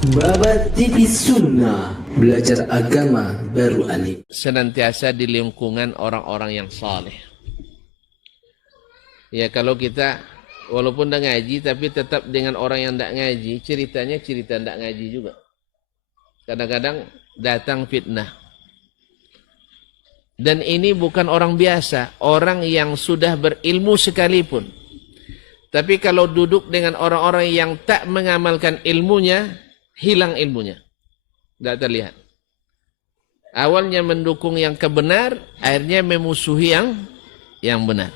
Babat TV Sunnah, belajar agama baru alif. Senantiasa di lingkungan orang-orang yang saleh. Ya, kalau kita walaupun dah ngaji tapi tetap dengan orang yang tidak ngaji, ceritanya cerita tidak ngaji juga. Kadang-kadang datang fitnah. Dan ini bukan orang biasa, orang yang sudah berilmu sekalipun. Tapi kalau duduk dengan orang-orang yang tak mengamalkan ilmunya, hilang ilmunya. Tidak terlihat. Awalnya mendukung yang kebenar, akhirnya memusuhi yang benar.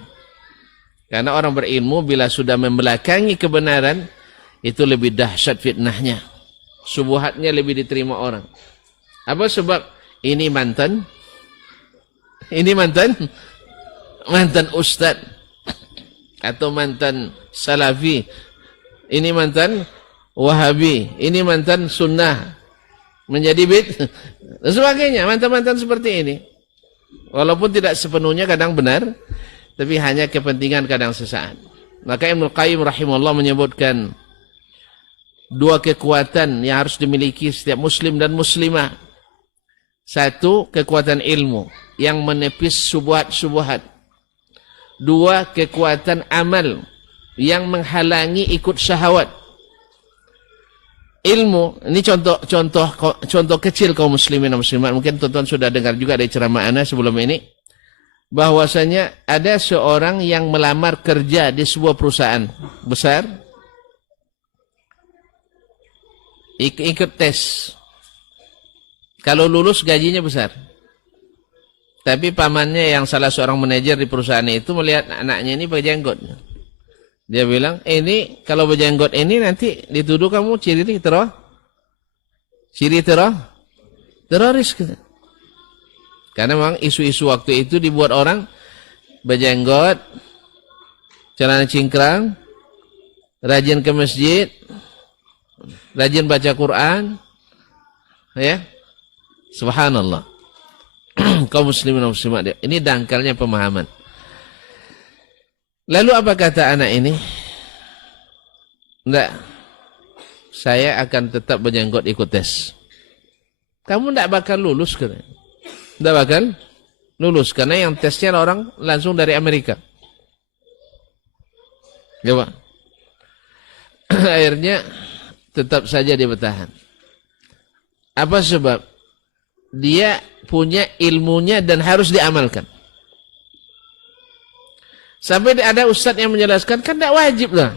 Karena orang berilmu bila sudah membelakangi kebenaran, itu lebih dahsyat fitnahnya. Subuhatnya lebih diterima orang. Apa sebab? Ini mantan ustad atau mantan salafi, ini mantan wahabi, ini mantan sunnah, menjadi bid dan sebagainya. Mantan-mantan seperti ini walaupun tidak sepenuhnya kadang benar, tapi hanya kepentingan kadang sesaat. Maka Ibnu Qayyim rahimahullah menyebutkan dua kekuatan yang harus dimiliki setiap muslim dan muslimah. Satu, kekuatan ilmu yang menepis subuhat-subuhat. Dua, kekuatan amal yang menghalangi ikut syahwat. Ilmu, ini contoh kecil kaum muslimin dan muslimat. Mungkin tuan-tuan sudah dengar juga dari ceramah ana sebelum ini, bahwasanya ada seorang yang melamar kerja di sebuah perusahaan besar, ikut tes. Kalau lulus gajinya besar. Tapi pamannya yang salah seorang manajer di perusahaan itu melihat anaknya ini pakai jenggot. Dia bilang, ini kalau berjenggot ini nanti dituduh kamu ciri teroris. Karena memang isu-isu waktu itu dibuat orang berjenggot, celana cingkrang, rajin ke masjid, rajin baca Quran, ya. Subhanallah. Kaum muslimin dan muslimat, ini dangkalnya pemahaman. Lalu apa kata anak ini? Enggak, saya akan tetap berjenggot ikut tes. Kamu enggak bakal lulus kan? Enggak bakal lulus karena yang tesnya orang langsung dari Amerika. Ya Pak. Akhirnya tetap saja dia bertahan. Apa sebab? Dia punya ilmunya dan harus diamalkan. Sampai ada ustadz yang menjelaskan, kan tidak wajib lah.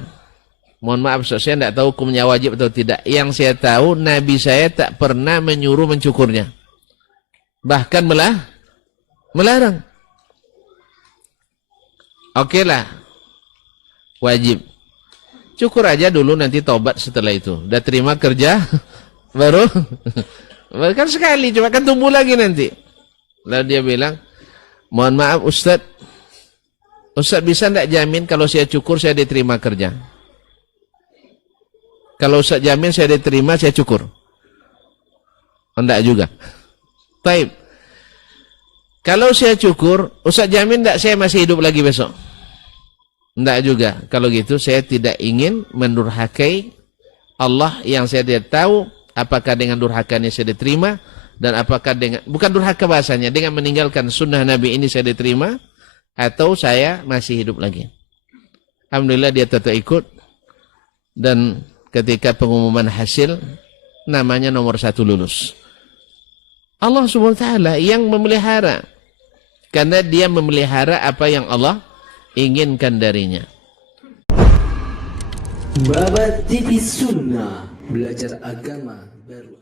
Mohon maaf, saya tidak tahu hukumnya wajib atau tidak. Yang saya tahu, Nabi saya tak pernah menyuruh mencukurnya. Bahkan melarang. Oke lah, wajib. Cukur aja dulu, nanti tobat setelah itu. Udah terima kerja, baru kan sekali, cuma kan tumbuh lagi nanti. Lalu dia bilang, mohon maaf Ustaz bisa tidak jamin kalau saya cukur saya diterima kerja? Kalau Ustaz jamin saya diterima, saya cukur? Tidak juga. Taib. Kalau saya cukur, Ustaz jamin tidak saya masih hidup lagi besok? Tidak juga. Kalau gitu saya tidak ingin mendurhakai Allah yang saya tidak tahu apakah dengan durhakanya saya diterima, dan apakah dengan, bukan durhaka bahasanya, dengan meninggalkan sunnah Nabi ini saya diterima, atau saya masih hidup lagi. Alhamdulillah dia tetap ikut, dan ketika pengumuman hasil, namanya nomor 1 lulus. Allah Subhanahu wa Ta'ala yang memelihara, karena dia memelihara apa yang Allah inginkan darinya. Babat TV Sunnah, belajar agama baru.